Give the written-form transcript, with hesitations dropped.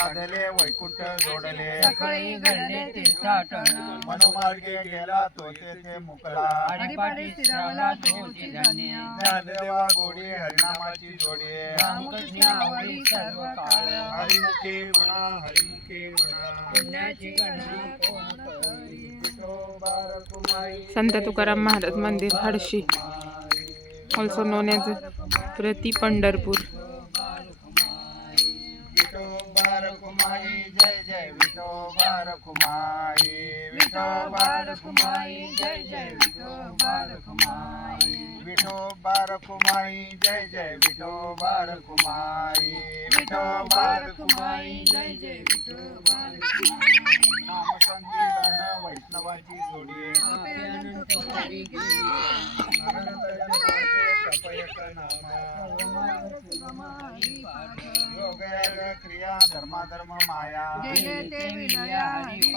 साधले वैकुंठ जोडले सकाळी घडले तीर्थाटन मनोमार्गे गेला तो तेथे मुकला हरिपाठी शिरावला तोची धन्य ज्ञानदेवा गोडी हरिनामाची जोडी रामकृष्ण आवडी सर्व काळ हरिमुखी म्हणा पुण्याची गणना कोण करी संत तुकाराम महाराज मंदिर हडशी, ऑल्सो नोन एज प्रति पंढरपूर. विठोबा रखुमाई जय जय विठोबा रखुमाई विठोबा रखुमाई जय जय विठोबा रखुमाई विठोबा रखुमाई जय जय विठोबा रखुमाई विठोबा रखुमाई जय जय विठोबा रखुमाई नाम संकीर्तन वैष्णवाची जोडी अनंत कोटी गेली कपयक नामा योग क्रिया धर्माधर्म माया गेले ते विलया हरी